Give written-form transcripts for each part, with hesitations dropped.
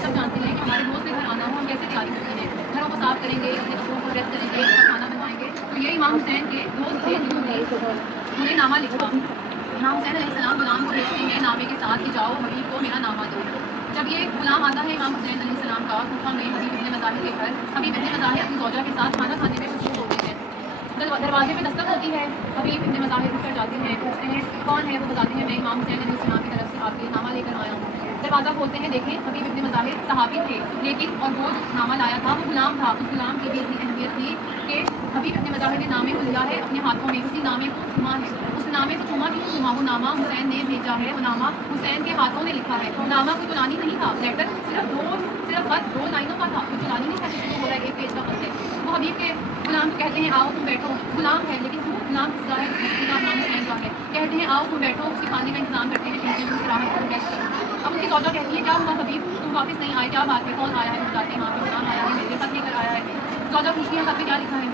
आप सब जानते हैं कि हमारे दोस्त के घर आना हो हम कैसे तैयारी करते हैं, घरों को साफ करेंगे, अपने कपड़ों को ड्रेस करेंगे, खाना बनवाएंगे। तो ये इमाम हुसैन के दोस्त थे जिन्होंने नामा लिखा। इमाम हुसैन अलैहिस्सलाम गुलाम को भेजते हैं नामे के साथ कि जाओ हबीब को मेरा नामा दो। जब ये गुलाम आता है इमाम हुसैन अलैहिस्सलाम का कूफा में हबीब इब्न मज़ाहिर के घर, हबीब इब्न मज़ाहिर अपनी ज़ौजा के साथ खाना खाने में मशरूफ होते हैं। दरवाजे पे दस्तक होती है, हबीब इब्न मज़ाहिर उठकर जाते हैं, पूछते हैं कौन है, वो बताते हैं मैं इमाम हुसैन अलैहिस्सलाम की तरफ से आपके नामा लेकर आया हूँ। दरवाज़ा खोलते हैं, देखें हबीब इब्न मज़ाहिर सहाबी थे, लेकिन और वो जो नामा लाया था वो गुलाम था। उस गुलाम की भी इतनी अहमियत थी कि हबीब इब्न मज़ाहिर ने नामे को लिया है अपने हाथों में, उसी नामे को चुमा है। उस नामे को चुमा क्यों चुमा? वो नामा हुसैन ने भेजा है, वो नामा हुसैन के हाथों ने लिखा है। नामा कोई चुरानी नहीं था, लेटर सिर्फ खत 2 लाइनों का था, कोई चुरानी नहीं था कि शुरू हो रहा है 1 पेज का खत है। वो हबीब के गुलाम को कहते हैं आओ तुम बैठो। गुलाम है लेकिन वो गुलाम किसका है? इमाम हुसैन का है। कहते हैं आओ तुम बैठो, उसके खाने का इंतजाम करते हैं, राहत करो, बैठ करो। अब उनकी ज़ौजा कहती है क्या हुआ हबीब, तुम वापस नहीं आए, क्या बात है, कौन आया है? बताते हैं वहाँ पे गुलाम आया है, मेरे खत लेकर आया है। ज़ौजा पूछती है खत में क्या लिखा है?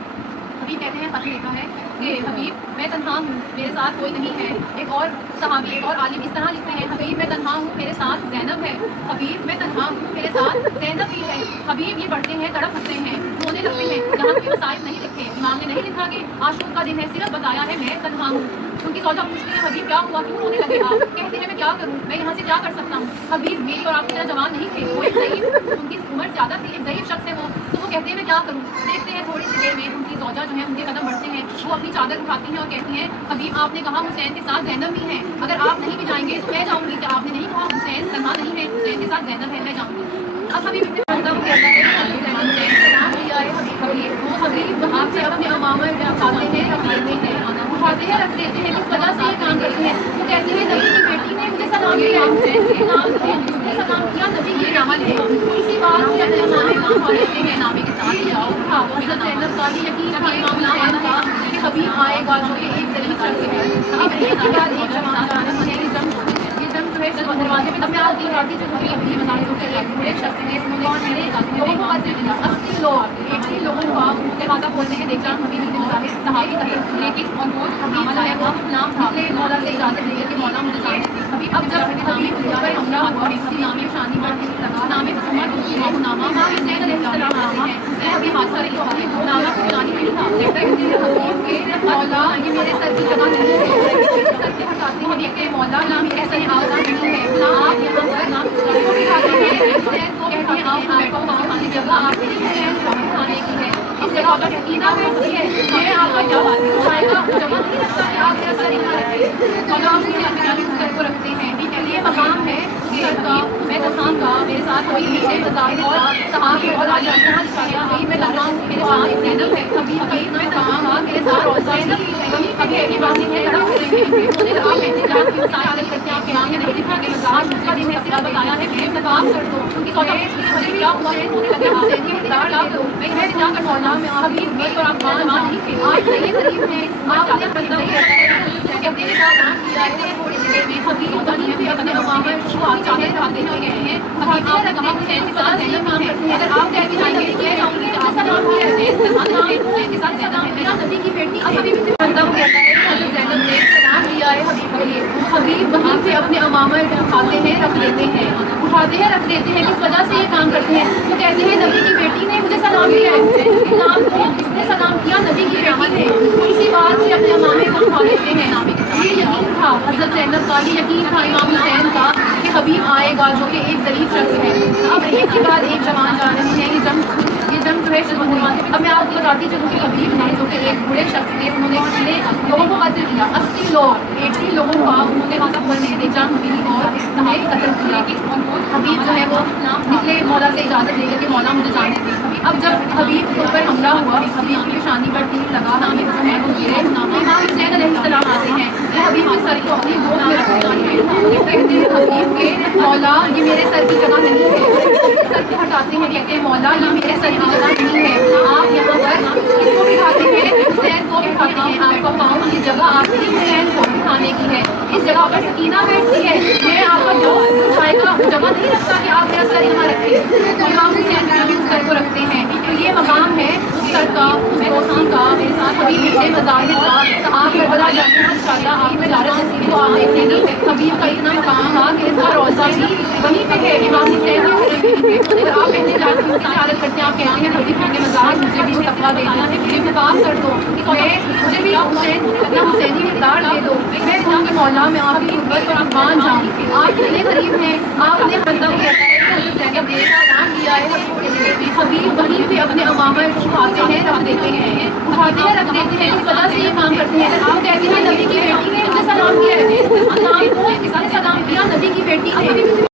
हबीब कहते हैं खत में लिखा है कि हबीब मैं तन्हा हूँ, मेरे साथ कोई नहीं है। एक और सहाबी, एक और आलिम इस तरह लिखते हैं हबीब मैं तन्हा हूँ, मेरे साथ ज़ैनब है। हबीब मैं तन्हा हूँ, मेरे साथ ज़ैनब भी है। हबीब ये पढ़ते हैं, तड़प उठते हैं, रोने लगते हैं। यहाँ कोई मसाइब नहीं लिखे, इमाम ने नहीं लिखा कि आशूर का दिन है, सिर्फ बताया है मैं तन्हा हूँ। उनकी ज़ौजा पूछती है हबीब क्या हुआ, क्यों रोने लगे आप? कहते हैं मैं क्या करूँ, मैं यहाँ से क्या कर सकता हूँ? हबीब मेरी और आपकी तरह जवान नहीं थे, वो एक ज़ईफ़, उनकी उम्र ज़्यादा थी, एक ज़ईफ़ शख्स है वो। तो वो कहते हैं मैं क्या करूँ? देखते हैं थोड़ी सी देर में उनकी ज़ौजा जो है उनके कदम बढ़ते हैं, वो अपनी चादर उठाती हैं और कहती हैं हबीब आपने कहा हुसैन के साथ ज़ैनब भी है, अगर आप नहीं भी जाएंगे तो मैं जाऊँगी। कि आपने नहीं कहा हुसैन तन्हा नहीं है, हुसैन के साथ ज़ैनब है, मैं जाऊँगी। अब हबीब इब्न मज़ाहिर कहता है हबीब आपसे अपने अमामा उठाते हैं, रख लेते हैं, उठाते हैं, रख देते हैं, किस वजह से ये काम करते हैं? वो कहते हैं नबी की बेटी ने मुझे सलाम किया, मुझे सलाम किया, नबी ये नामा लिया। इसी बात से अपने अमामे को उठा लेते हैं, नामे के साथ जाओ उठा। हज़रत ज़ैनब का भी यकीन था इमाम हुसैन का कि हबीब आएगा जो कि एक ज़लील शख्स है। अब एक के बाद एक जमात आ रहे हैं, ये जंग जो है दरवाजे पे दस्तक होती है, जो हबीब इब्न मज़ाहिर के एक बूढ़े शख्स हैं, उन्होंने लोगों का 80 लोगों का दरवाज़ा खोलते हैं, देखा हबीब इब्न मज़ाहिर सहाबी कतल, लेकिन और वो नामा लाया था नाम था मौला से इजाज़त लेकर कि मौला मुझे जाने दे। अब जब हबीब पर हमला हुआ किसी नामे शानी पर नामे को नामा हुसैन अलैहिस्सलाम आते हैं, हुसैन अभी हादसा लिखा है, नामा को चुरानी नहीं था। कहता है हबीब के मौला ये मेरे सर की जगह नहीं है, सर के हटाते हैं, हबीब के मौला नाम ऐसे आवता नहीं है, आप यहाँ पर नाम को बिठाते हैं, हुसैन को कहते हैं आप बैठो, वहाँ की जगह आपके लिए हुसैन को बिठाने की है। इस जगह पर सकीना बैठती है, मैं आपका क्या बात उठाएगा, जगह नहीं रखता कि आप मेरा सर यहाँ रखें, जगह से अपने सर को रखते हैं। ये मकाम है सर का, मैं तन्हा का, मेरे साथ कोई मीठे मज़ाहिर और सहाबी और आलिम कहीं मैं तन्हा हूँ, मेरे साथ ज़ैनब है। कभी कहीं मैं तन्हा था, मेरे साथ ज़ैनब भी है। कभी कभी ये बातें हैं लड़ा होते हैं, उन्हें आप एहतिजाज की मसाइल करते हैं, आपके आगे नहीं लिखा कि मज़ाज का दिन है, सिर्फ बताया है मैं इंतकाम कर दो। उनकी ज़ौजा पूछती है मुझे क्या हुआ है, होने लगे हुसैन के इंतजार क्या करूँ, मैं यहाँ से क्या कर मौला में हबीब मेरी और आपका जवान नहीं थे, आज सही करीब है, आज ज़्यादा बंदा कहते हैं क्या काम किया है। थोड़ी सी देर में हबीब अपने अमामा को चादर उठाते हैं और कहते हैं हबीब आपने कहा हुसैन के साथ ज़ैनब भी है, अगर आप कह के जाएंगे तो मैं जाऊँगी कि आपका नाम क्या है? हुसैन के साथ ज़ैनब है, मेरा नबी की बेटी है। हबीब इब्न बंदा को कहता है हज़रत ज़ैनब ने सलाम दिया है हबीब के लिए। हबीब वहाँ से अपने अमामा उठाते हैं, रख लेते हैं, उठाते हैं, रख देते हैं, किस वजह से ये काम करते हैं? वो कहते हैं नबी की बेटी ने मुझे सलाम किया है, नाम को किसने सलाम किया? नबी की बेटी ने। इसी बात से अपने अमामे को उठा लेते हैं, नामे के साथ। ये यकीन था हज़रत ज़ैनब का, ये यकीन था इमाम हुसैन का कि हबीब आएगा जो कि एक ज़लील शख्स है। अब एक के बाद एक जवान जा रहे हैं, ये जंग जो है अब मैं आपको बताती चलूँ कि हबीब ने जो कि एक बूढ़े शख्स थे, उन्होंने कितने लोगों को कत्ल किया, 80 लोगों का उन्होंने वहाँ पर देखा हबीब और उन्हें कत्ल किया। हबीब जो है वो निकले मौला से इजाज़त लेकर के मौला मुझे जाने दी। अब जब हबीब के ऊपर हमला हुआ, हबीब की निशानी पर तीर लगा, हबीब जो है वो गिरे, इमाम हुसैन अलैहिस्सलाम आते हैं, वो हबीब के सर को अपनी गोद में रखते हैं, कहते हैं हबीब के मौला ये मेरे सर की जगह नहीं है, सर को हटाते हैं, कहते हैं मौला ये मेरे सर की जगह नहीं है, आप यहाँ पर किसको बिठाते हैं? हुसैन को बिठाते हैं, आपका पाँव की जगह आपके हुसैन को बिठाने की है। इस जगह पर सकीना बैठती है, मैं आपका जो उठाएगा वो जगह नहीं रखता कि आप मेरा सर यहाँ रखें, तो इमाम हुसैन का भी उस सर को रखते हैं। तो ये मकाम है उस सर का, उस रोसान का, मेरे साथ हबीब इब्न मज़ाहिर का। आप करबला जाते हैं इंशाअल्लाह, आप में ज़ारत नसीब को आप देखेंगे। हबीब का इतना मकाम था कि इसका रोज़ा भी वहीं पे है, इमाम हुसैन بتا دیتی ہوں مجھے مقام کر دو، مجھے بھی حسین اپنا حسینی کردار دے دو، میں چاہوں گی مولا میں آپ کی قربت پر قربان جاؤں، آپ اتنے قریب ہیں، آپ نے مطلب زینب نے اعلان کیا ہے حبیب وہیں پہ اپنے امامہ اٹھاتے ہیں رکھ دیتے ہیں، اٹھاتے ہیں رکھ دیتے ہیں، اس وجہ سے یہ کام کرتے ہیں۔ آپ کہتے ہیں نبی کی